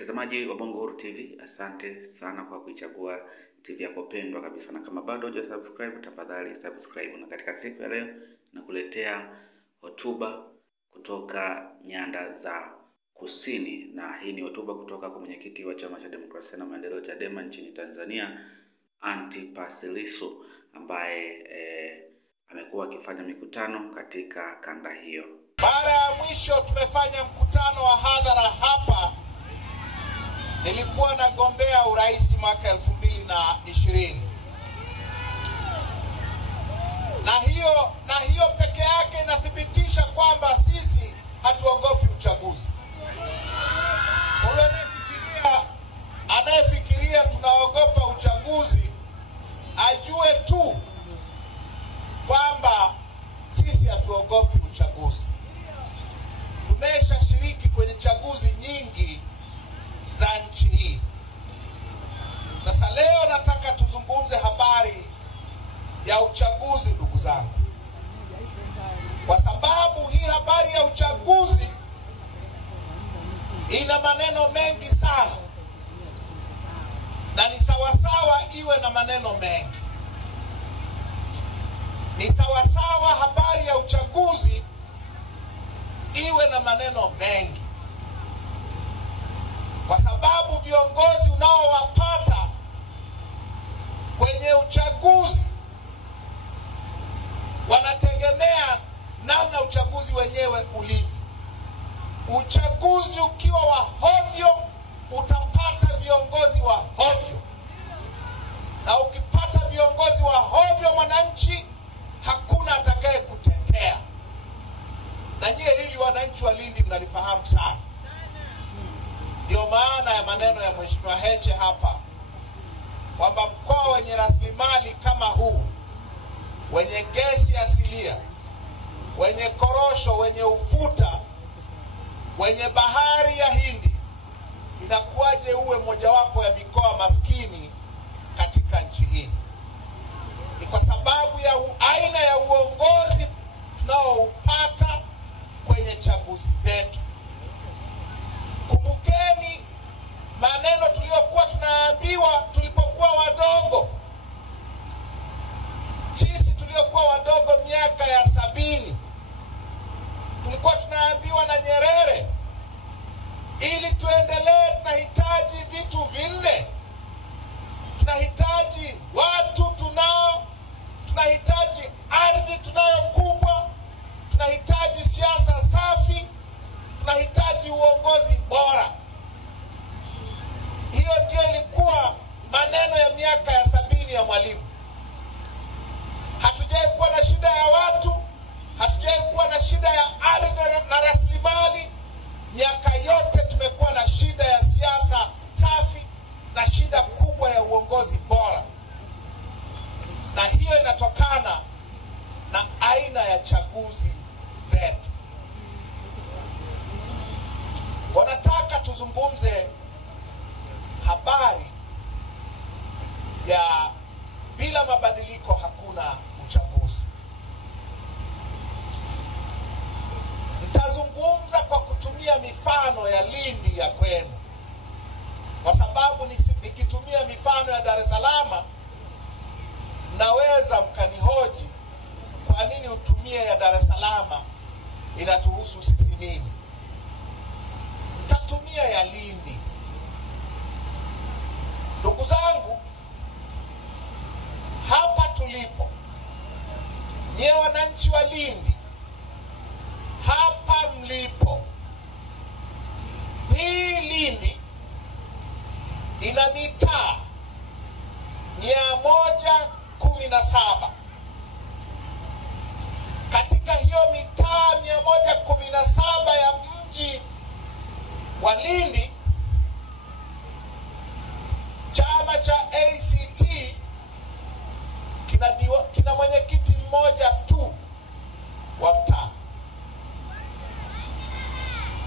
Mtazamaji wa Bongo Huru TV, asante sana kwa kuichagua TV yako pendwa kabisa. Na kama bado hujasubscribe, tafadhali subscribe. Na katika siku ya leo nakuletea hotuba kutoka nyanda za Kusini, na hii ni hotuba kutoka kwa mwenyekiti wa Chama cha Demokrasia na Maendeleo Chadema nchini Tanzania, Antipas Lissu, ambaye amekuwa akifanya mikutano katika kanda hiyo. Mara ya mwisho tumefanya mkutano wa hadhara hapa, nilikuwa nagombea urais mwaka 2020. Na hiyo peke yake inathibitisha kwamba sisi hatuogopi uchaguzi. Huyo anayefikiria tunaogopa uchaguzi ajue tu kwamba sisi hatuogopi uchaguzi. Tumeshashiriki kwenye chaguzi nyingi za nchi hii. Sasa leo nataka tuzungumze habari ya uchaguzi, ndugu zangu, kwa sababu hii habari ya uchaguzi ina maneno mengi sana, na ni sawasawa iwe na maneno mengi. Ni sawasawa habari ya uchaguzi iwe na maneno mengi, kwa sababu viongozi unaowapata kwenye uchaguzi wanategemea namna uchaguzi wenyewe ulivyo. Uchaguzi ukiwa wa hovyo, utapata viongozi wa hovyo, na ukipata viongozi wa hovyo, mwananchi hakuna atakaye kutetea. Na nyie hili wananchi wa Lindi mnalifahamu sana. Ndio maana ya maneno ya Mheshimiwa Heche hapa kwamba mkoa wenye rasilimali kama huu, wenye gesi asilia, wenye korosho, wenye ufuta, wenye bahari ya Hindi, inakuwaje uwe mojawapo ya mikoa maskini katika nchi hii? Ni kwa sababu ya aina ya uongozi tunaoupata kwenye chaguzi zetu. Kumbukeni maneno tuliyokuwa tunaambiwa tulipokuwa wadogo. Sisi tuliokuwa wadogo miaka ya 70, tulikuwa tunaambiwa na Nyerere, ili tuendelee tunahitaji vitu vinne. Tunahitaji watu tunao, tunahitaji ardhi tunayo kubwa, tunahitaji siasa safi, tunahitaji uongozi bora. Hiyo ndio ilikuwa maneno ya miaka ya 70 ya Mwalimu. Hatujai kuwa na shida ya watu, hatujai kuwa na shida ya ardhi na rasilimali. Miaka yote tumekuwa na shida ya siasa safi na shida kubwa ya uongozi bora. Na hiyo inatokana na aina ya chaguzi zetu. Wanataka tuzungumze habari ya bila mabadiliko hakuna uchaguzi. Nitazungumza kwa kutumia mifano ya Lindi ya kwenu, kwa sababu nikitumia mifano ya Dar es Salaam mnaweza mkanihoji kwa nini utumie ya Dar es Salaam, inatuhusu sisi nini? Nitatumia ya Lindi. Ndugu zangu, hapa tulipo, nyie wananchi wa Lindi, hapa mlipo, hii Lindi ina mitaa 117. Katika hiyo mitaa 117 ya mji wa Lindi, chama cha ACT kina mwenyekiti mmoja tu wa mtaa.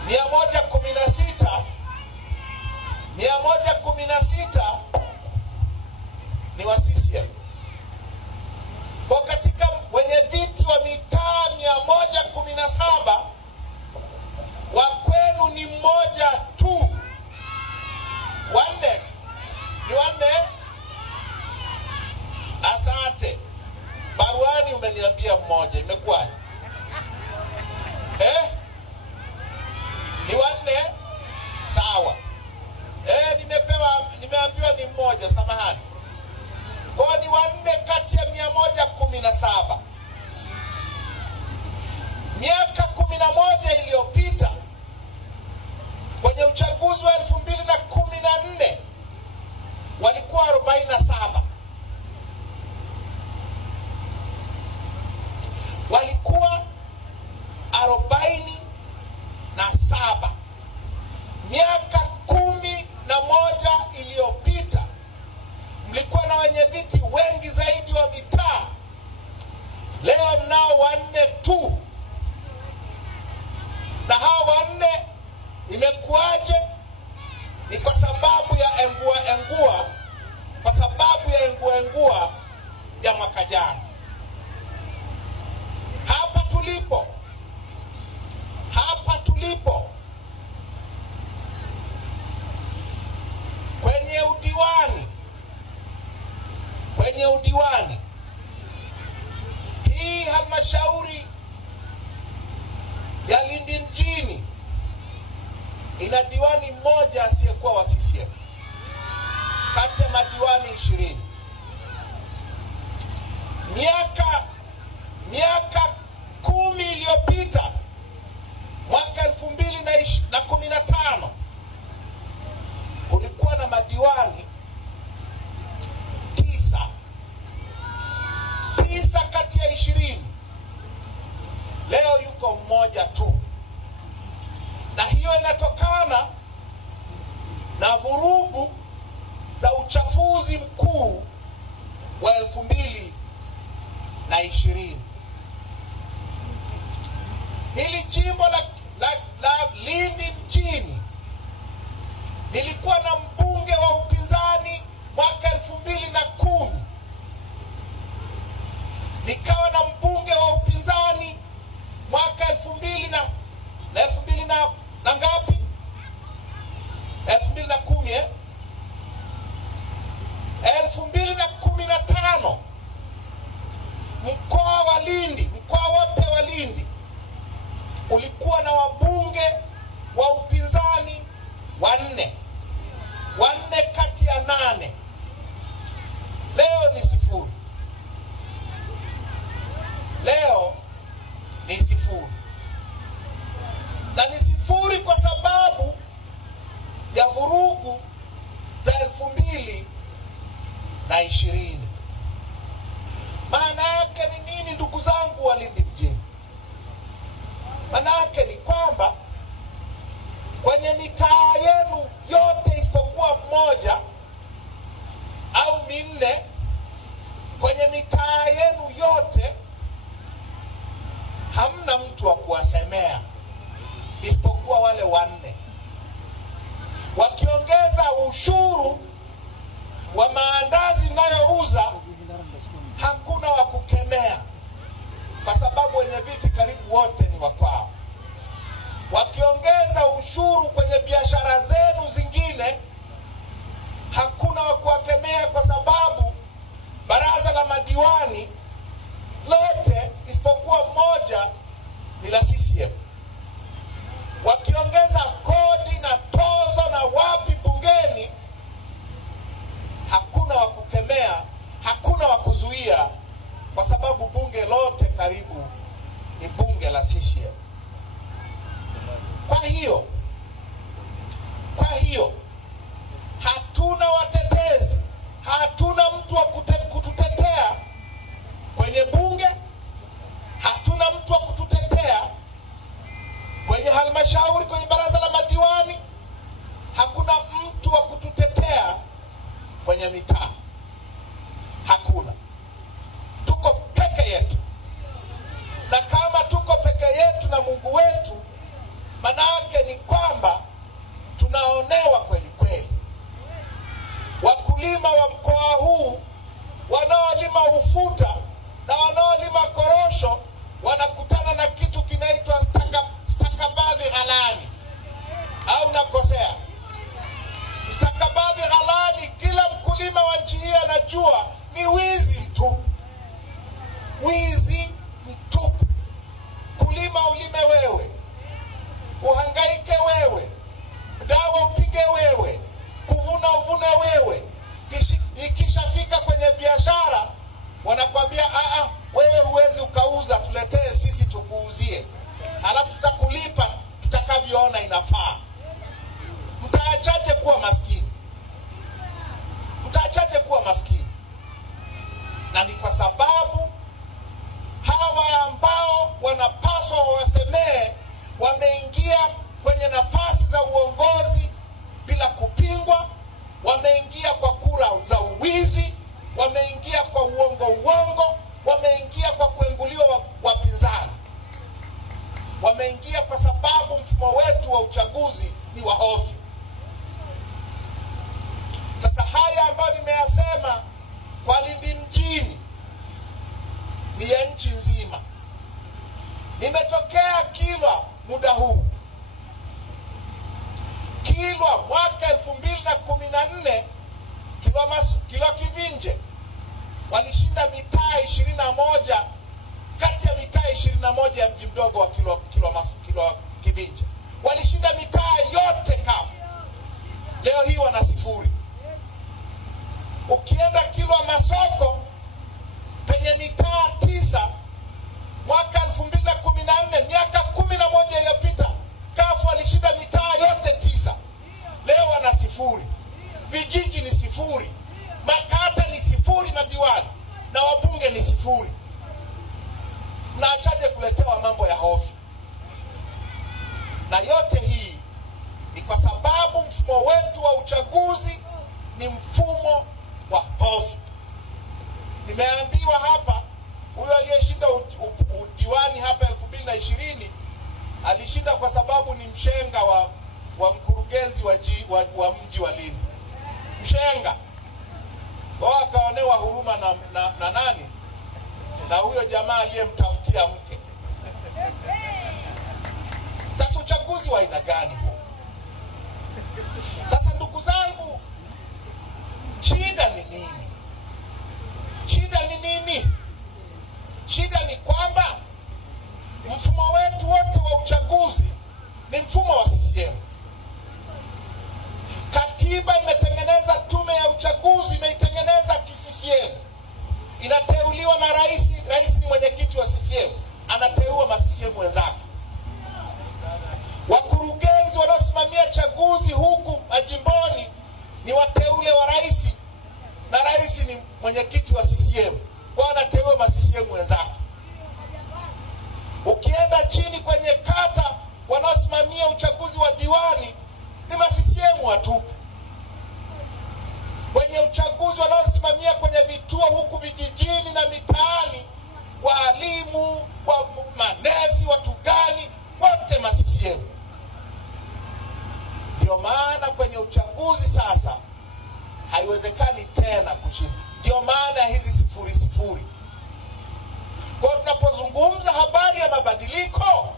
116 ni wa CCM. Kwa katika wenye viti wa mitaa 117, wa kwenu ni mmoja tu. uchaguzi wa 2014 walikuwa 47. Walikuwa 47. Miaka 11 iliyopita mlikuwa na wenye viti wengi zaidi wa mitaa. Leo mnao 4 tu. Na hao 4 imekuwaje? Ni kwa sababu ya engua, kwa sababu ya engua ya mwaka jana. Hapa tulipo kwenye udiwani, hii halmashauri ya Lindi mjini ina diwani mmoja asiyekuwa wa CCM kati ya madiwani 20. Miaka 10 iliyopita, mwaka 2015, kulikuwa na madiwani 9 kati ya 20. Leo yuko mmoja tu. Na hiyo inatokana na vurugu za uchafuzi mkuu wa 2020. Hili jimbo la Lindi mjini lilikuwa na mbunge wa upinzani mwaka 2010. Likawa na mbunge wa upinzani mwaka 2000 na ngapi? 2010. 2015 mkoa wote wa Lindi ulikuwa na wabunge wa upinzani 4 kati ya 8. Leo ni 0. Na ni 0 kwa sababu ya vurugu za 2020. Maana yake ni nini, ndugu zangu wa Lindi mjini? Maana yake ni kwamba kwenye mitaa yenu yote isipokuwa 1 au 4, kwenye mitaa yenu yote hamna mtu wa kuwasemea isipokuwa wale 4. Wakiongeza ushuru wa maandazi mnayouza, hakuna wa kukemea kwa sababu wenye viti karibu wote ni wa kwao. Wakiongeza ushuru kwenye biashara zenu zingine, hakuna wa kuwakemea kwa sababu baraza la madiwani lote isipokuwa 1 ni la CCM. Wakiongeza kodi na tozo na wapi bungeni, hakuna wa kukemea, hakuna wa kuzuia, kwa sababu bunge lote karibu ni bunge la CCM. Kwa hiyo hatuna watetezi, hatuna mtu wa kututetea kwenye bunge, hatuna mtu wa kututetea kwenye halmashauri, kwenye baraza la madiwani, hakuna mtu wa kututetea kwenye mitaa. Hakuna. Tuko peke yetu. Na kama tuko peke yetu na Mungu wetu, maana yake ni kwamba tunaonewa kweli kweli. Wakulima wa mkoa huu wanaolima ufuta na wanaolima korosho wanakutana na kitu kinaitwa stakabadhi ghalani. Au nakosea? Stakabadhi ghalani, kila mkulima wa nchi hii anajua ni wizi mtupu. Wizi mtupu. Kulima ulime wewe, uhangaike wewe, dawa upige wewe, kuvuna uvune wewe. Ikishafika kwenye biashara wanakuambia wewe huwezi ukauza, tuletee sisi tukuuzie, alafu tutakulipa tutakavyoona inafaa. kuwa maskini? Mtaachaje kuwa maskini? Na ni kwa sababu hawa ambao wanapaswa wawasemee wameingia kwenye nafasi za uongozi bila kupingwa, wameingia kwa kura za uwizi, wameingia kwa uongo, wameingia kwa kuenguliwa wapinzani, wameingia kwa sababu mfumo wetu wa uchaguzi ni wa hovyo. Sasa haya ambayo nimeyasema kwa Lindi mjini ni ya nchi nzima. Nimetokea Kilwa muda huu. Kilwa mwaka 2014 Kilwa Kivinje walishinda mitaa 21 kati ya mitaa 21 ya mji mdogo wa Kilwa Kivinje. Walishinda mitaa yote kafu. Leo hii wana 0. Ukienda Kilwa Masoko penye mitaa 9 mwaka 2014, miaka 11 iliyopita, kafu walishinda mitaa yote 9. Leo wana 0. Vijiji ni 0. Makata ni 0 madiwani na wabunge ni 0. Mnaachaje kuletewa mambo ya hovyo? Na yote hii ni kwa sababu mfumo wetu wa uchaguzi ni mfumo wa hovyo. Nimeambiwa hapa huyo aliyeshinda udiwani hapa 2020 alishinda kwa sababu ni mshenga wa mkurugenzi wa mji wa Lindi. Mshenga. Wao akaonewa huruma na nani? Na huyo jamaa aliyemtafutia mke. Sasa uchaguzi wa aina gani huo? Sasa ndugu zangu, shida ni nini? Shida ni nini? Shida ni kwamba mfumo wetu wote wa uchaguzi ni mfumo wa CCM. Katiba imetengeneza tume ya uchaguzi, imeitengeneza ki-CCM. Inateuliwa na rais. Rais ni mwenyekiti wa CCM, anateua ma-CCM wenzake. Wakurugenzi wanaosimamia chaguzi huku majimboni ni wateule wa rais, na rais ni mwenyekiti wa CCM, kwa anateua ma-CCM wenzake. Ukienda chini kwenye kata, wanaosimamia uchaguzi wa diwani ni ma-CCM watupu. Kwenye uchaguzi wanaosimamia kwenye vituo huku vijijini na mitaani, walimu, manesi, watu gani, wote ma-CCM. Ndio maana kwenye uchaguzi sasa haiwezekani tena kushinda. Ndio maana hizi 0-0. Kwa tunapozungumza habari ya mabadiliko,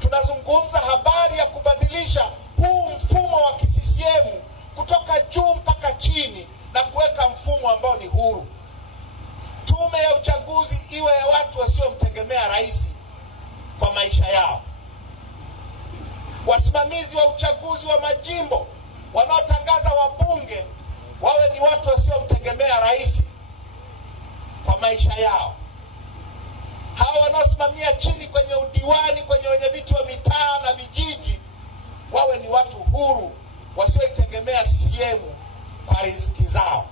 tunazungumza habari ya kubadilisha huu mfumo wa ki-CCM kutoka juu mpaka chini na kuweka mfumo ambao ni huru. Tume ya uchaguzi iwe ya watu wasiomtegemea rais kwa maisha yao. Wasimamizi wa uchaguzi wa majimbo wanaotangaza wabunge wawe ni watu wasiomtegemea rais kwa maisha yao. Hawa wanaosimamia chini kwenye udiwani, kwenye wenyeviti wa mitaa na vijiji, wawe ni watu huru wasioitegemea CCM kwa riziki zao.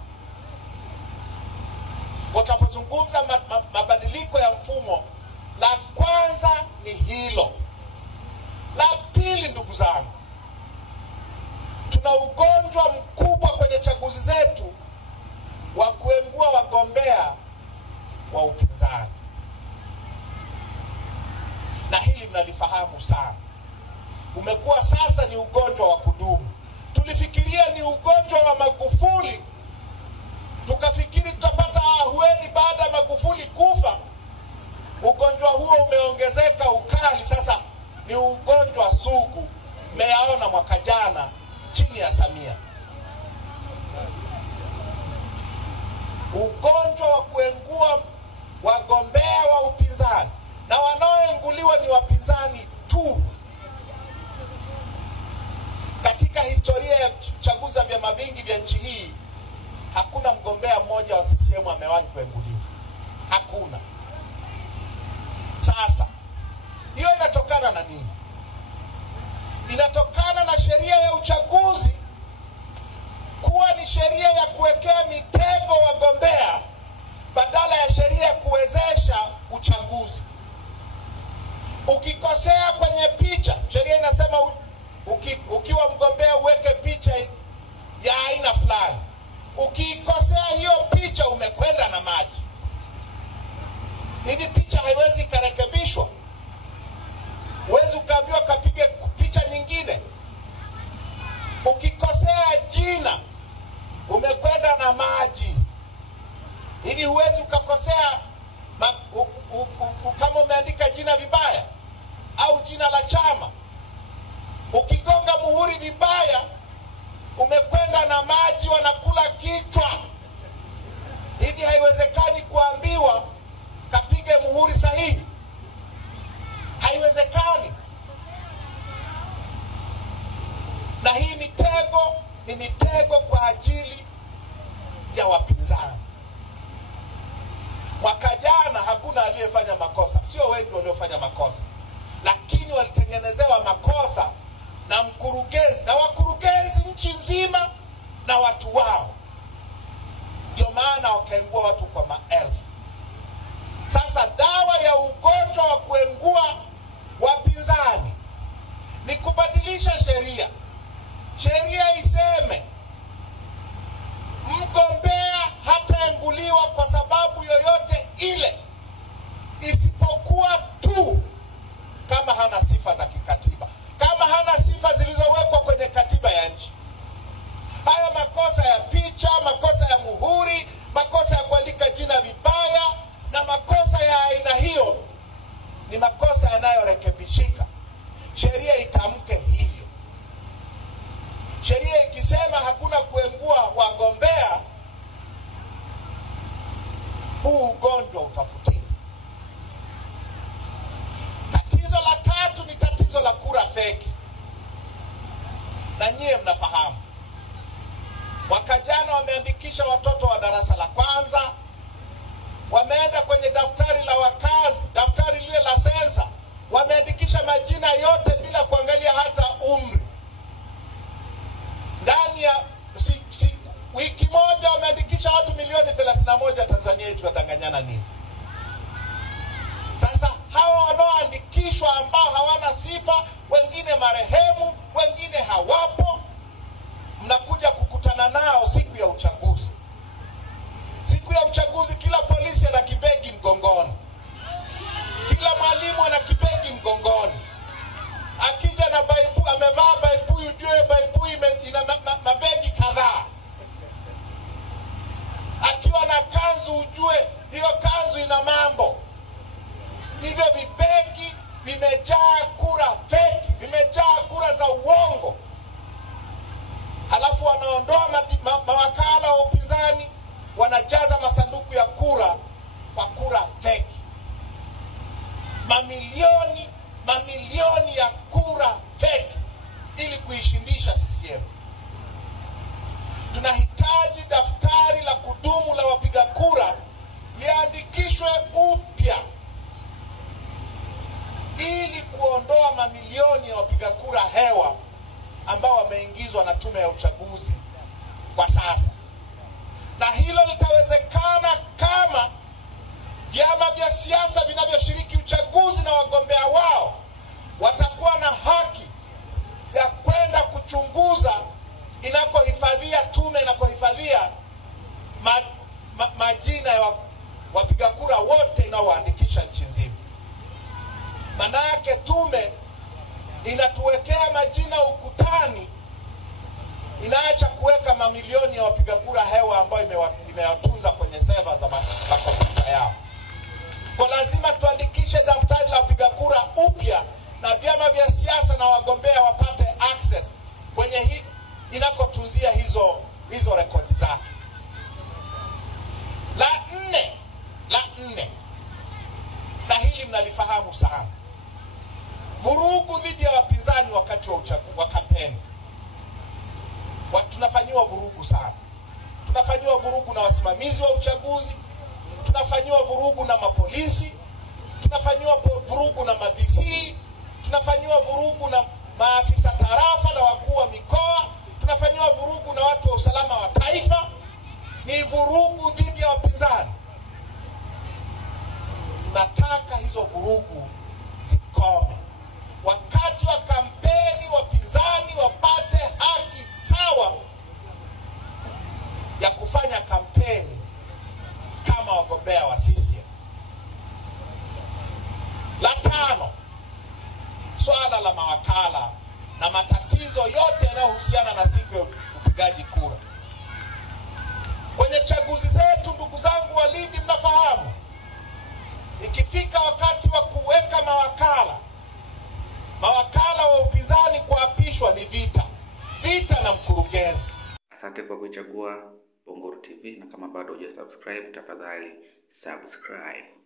Tunapozungumza mabadiliko ya mfumo, la kwanza ni hilo. La pili, ndugu zangu, tuna ugonjwa mkubwa kwenye chaguzi zetu wa kuengua wagombea wa upinzani. Na hili mnalifahamu sana. Umekuwa sasa ni ugonjwa wa kudumu. Tulifikiria ni ugonjwa wa Magufuli, tukafikiri tutapata ahueni baada ya Magufuli kufa. Ugonjwa huo umeongezeka ukali, sasa ni ugonjwa sugu. Mmeyaona mwaka jana chini ya Samia. Ugonjwa wa kuengua wagombea wa upinzani, na wanaoenguliwa ni wapinzani tu. Katika historia ya chaguzi za vyama vingi vya nchi hii, hakuna mgombea mmoja wa CCM amewahi kuenguliwa. Hakuna. Sasa hiyo inatokana na nini? Inatokana na sheria ya uchaguzi Ukikosea jina umekwenda na maji. Hivi huwezi ukakosea kama umeandika jina vibaya au jina la chama. Ukigonga muhuri vibaya umekwenda na maji, wanakula kichwa. Hivi haiwezekani kuambiwa kapige muhuri sahihi. Haiwezekani. Na hii ni mitego kwa ajili ya wapinzani. Mwaka jana hakuna aliyefanya makosa, sio wengi waliofanya makosa, lakini walitengenezewa makosa na mkurugenzi na wakurugenzi nchi nzima na watu wao. Ndio maana wakaengua watu kwa maelfu. Sasa dawa ya ugonjwa wa kuengua wapinzani ni kubadilisha sheria. Sheria iseme mgombea hataenguliwa kwa sababu yoyote ile, isipokuwa tu kama hana sifa za kikatiba, kama hana sifa zilizowekwa kwenye katiba ya nchi. Haya makosa ya picha, makosa ya muhuri, makosa ya kuandika jina vibaya na makosa ya aina hiyo ni makosa yanayorekebishika. Sheria itamke hivyo. Sheria ikisema hakuna kuengua wagombea, huu ugonjwa utafutika. Tatizo la tatu ni tatizo la kura feki. Na nyie mnafahamu, mwaka jana wameandikisha watoto wa darasa la kwanza, wameenda kwenye daftari la wakazi, daftari lile la sensa, wameandikisha majina yote bila kuangalia hata umri. Ndani ya wiki moja wameandikisha watu milioni 31. Tanzania hii tunadanganyana nini? Sasa hawa wanaoandikishwa ambao hawana sifa, wengine marehemu, wengine hawapo, mnakuja kukutana nao siku ya uchaguzi. Siku ya uchaguzi kila polisi ana kibegi mgongoni, kila mwalimu ana kibegi mgongoni. Akija na baibu, amevaa baibu, ujue baibu ina mabegi kadhaa. Akiwa na kanzu, ujue hiyo kanzu ina mambo. Hivyo vibegi vimejaa kura feki, vimejaa kura za uongo. Halafu wanaondoa mawakala wa upinzani, wanajaza masanduku ya kura kwa kura feki. Mamilioni ya kura feki ili kuishindisha CCM. Tunahitaji daftari la kudumu la wapiga kura liandikishwe upya ili kuondoa mamilioni ya wapiga kura hewa ambao wameingizwa na tume ya uchaguzi kwa sasa. Na hilo litawezekana kama vyama vya siasa vinavyoshiriki uchaguzi na wagombea wao watakuwa na haki ya kwenda kuchunguza inakohifadhia tume na kuhifadhia majina ya wapiga kura wote inaoandikisha nchi nzima. Maana yake tume inatuwekea majina ukutani, inaacha kuweka mamilioni ya wapiga kura hewa ambayo imewatunza kwenye seva za makompyuta yao. Kwa lazima tuandikishe daftari la wapiga kura upya na vyama vya siasa na wagombea wapate access kwenye hii inakotunzia hizo rekodi zake. La nne, na hili mnalifahamu sana, vurugu dhidi ya wapinzani wakati wa kampeni. Tunafanyiwa vurugu sana. Tunafanyiwa vurugu na wasimamizi wa uchaguzi, tunafanyiwa vurugu na mapolisi, tunafanyiwa vurugu na ma-DC, tunafanyiwa vurugu na maafisa tarafa na wakuu wa mikoa, tunafanyiwa vurugu na watu wa usalama wa taifa. Ni vurugu dhidi ya wapinzani. Tunataka hizo vurugu zikome. Wakati wa kampeni wapinzani wapate haki sawa ya kufanya kampeni kama wagombea wa CCM. La tano, swala la mawakala na matatizo yote yanayohusiana Asante kwa kuichagua Bongoro TV, na kama bado hujasubscribe tafadhali subscribe.